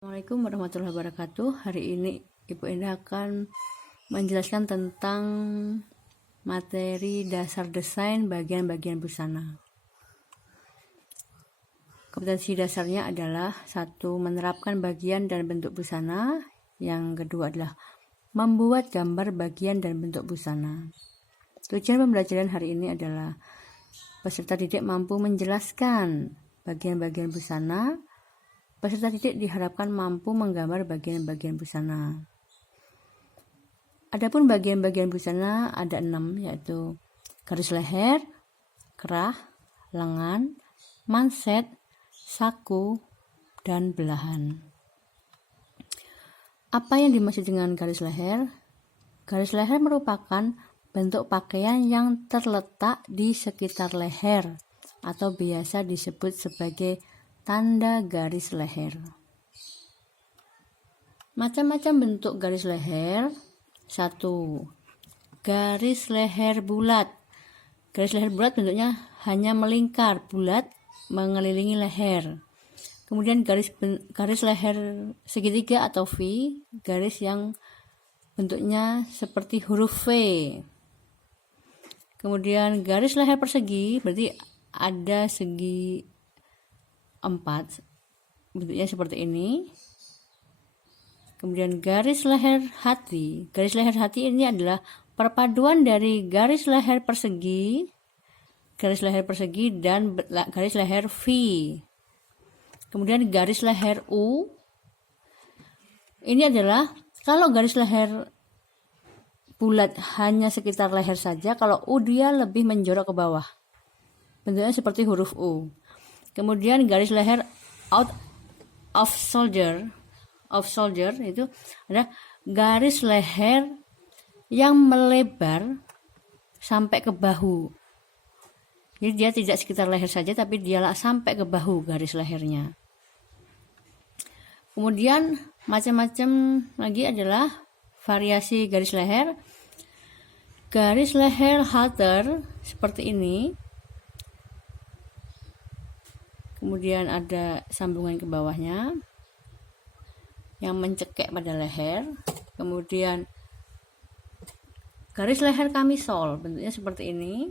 Assalamualaikum warahmatullahi wabarakatuh. Hari ini Ibu Enda akan menjelaskan tentang materi dasar desain bagian-bagian busana. Kompetensi dasarnya adalah 1. Menerapkan bagian dan bentuk busana. Yang kedua adalah membuat gambar bagian dan bentuk busana. Tujuan pembelajaran hari ini adalah peserta didik mampu menjelaskan bagian-bagian busana. Peserta didik diharapkan mampu menggambar bagian-bagian busana. Adapun bagian-bagian busana ada 6, yaitu garis leher, kerah, lengan, manset, saku, dan belahan. Apa yang dimaksud dengan garis leher? Garis leher merupakan bentuk pakaian yang terletak di sekitar leher atau biasa disebut sebagai tanda garis leher. Macam-macam bentuk garis leher. 1. Garis leher bulat. Garis leher bulat bentuknya hanya melingkar bulat mengelilingi leher. Kemudian garis leher segitiga atau V, garis yang bentuknya seperti huruf V. Kemudian garis leher persegi, berarti ada segi 4, bentuknya seperti ini. Kemudian garis leher hati. Garis leher hati ini adalah perpaduan dari garis leher persegi dan garis leher V. Kemudian garis leher U. Ini adalah kalau garis leher bulat hanya sekitar leher saja, kalau U dia lebih menjorok ke bawah. Bentuknya seperti huruf U. Kemudian garis leher out of shoulder itu adalah garis leher yang melebar sampai ke bahu. Jadi dia tidak sekitar leher saja, tapi dia sampai ke bahu garis lehernya. Kemudian macam-macam lagi adalah variasi garis leher. Garis leher halter seperti ini. Kemudian ada sambungan ke bawahnya yang mencekek pada leher. Kemudian garis leher kamisol bentuknya seperti ini.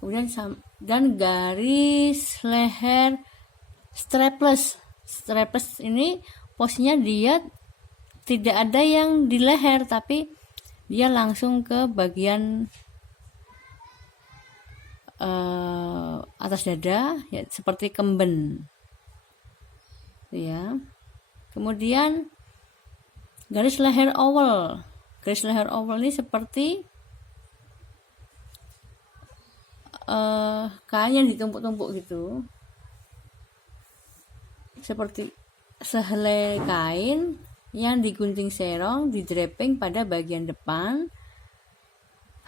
Kemudian dan garis leher strapless. Strapless ini posisinya dia tidak ada yang di leher, tapi dia langsung ke bagian atas dada, ya, seperti kemben, ya. Kemudian garis leher oval. Garis leher oval ini seperti kain yang ditumpuk-tumpuk gitu, seperti sehelai kain yang digunting serong, di-draping pada bagian depan.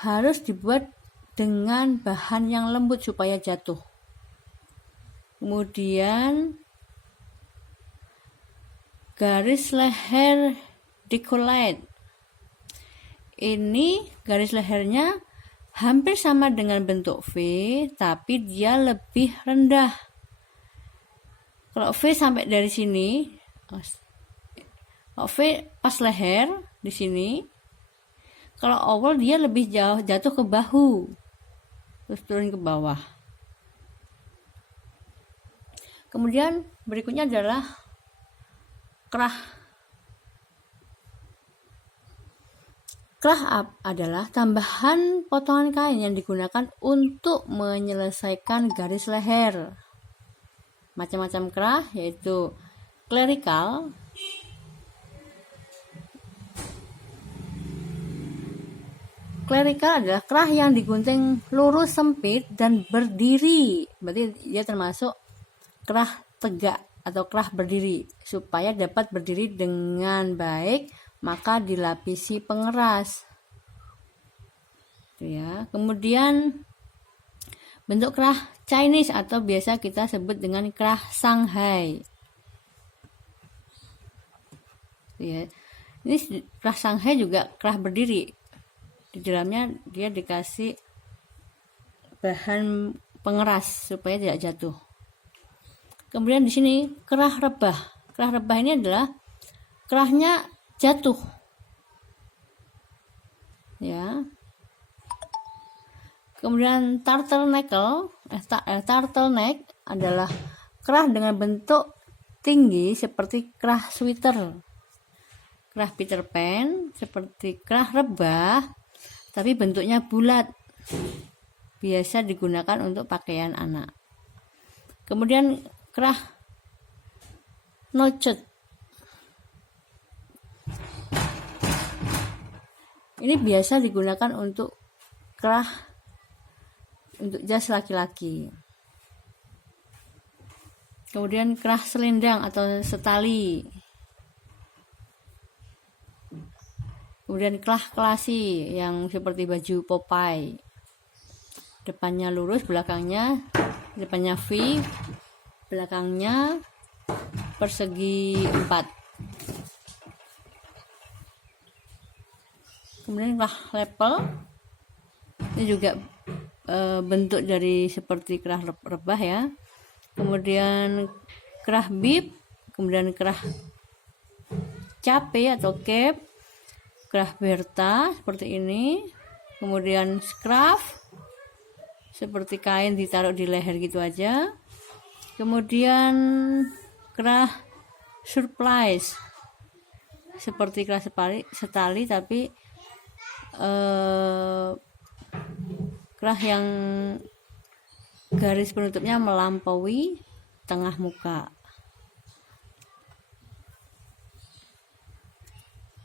Harus dibuat dengan bahan yang lembut supaya jatuh. Kemudian garis leher decollete. Ini garis lehernya hampir sama dengan bentuk V, tapi dia lebih rendah. Kalau V sampai dari sini, kalau V pas leher di sini. Kalau oval dia lebih jauh, jatuh ke bahu, terus turun ke bawah. Kemudian berikutnya adalah kerah. Kerah adalah tambahan potongan kain yang digunakan untuk menyelesaikan garis leher. Macam-macam kerah yaitu clerical. Clerical adalah kerah yang digunting lurus sempit dan berdiri. Berarti dia termasuk kerah tegak atau kerah berdiri. Supaya dapat berdiri dengan baik, maka dilapisi pengeras. Ya. Kemudian bentuk kerah Chinese atau biasa kita sebut dengan kerah Shanghai. Ya. Ini kerah Shanghai juga kerah berdiri. Di dalamnya dia dikasih bahan pengeras supaya tidak jatuh. Kemudian di sini kerah rebah. Kerah rebah ini adalah kerahnya jatuh. Ya. Kemudian turtleneck adalah kerah dengan bentuk tinggi seperti kerah sweater. Kerah Peter Pan seperti kerah rebah, tapi bentuknya bulat. Biasa digunakan untuk pakaian anak. Kemudian kerah notched. Ini biasa digunakan untuk kerah untuk jas laki-laki. Kemudian kerah selendang atau setali. Kemudian kerah klasi yang seperti baju Popeye. Depannya lurus, depannya V, belakangnya persegi 4. Kemudian kerah lepel, ini juga bentuk dari seperti kerah rebah ya. Kemudian kerah bib, kemudian kerah cape atau cap, kerah berta seperti ini, kemudian scarf seperti kain ditaruh di leher gitu aja. Kemudian kerah surplice seperti kerah setali tapi kerah yang garis penutupnya melampaui tengah muka.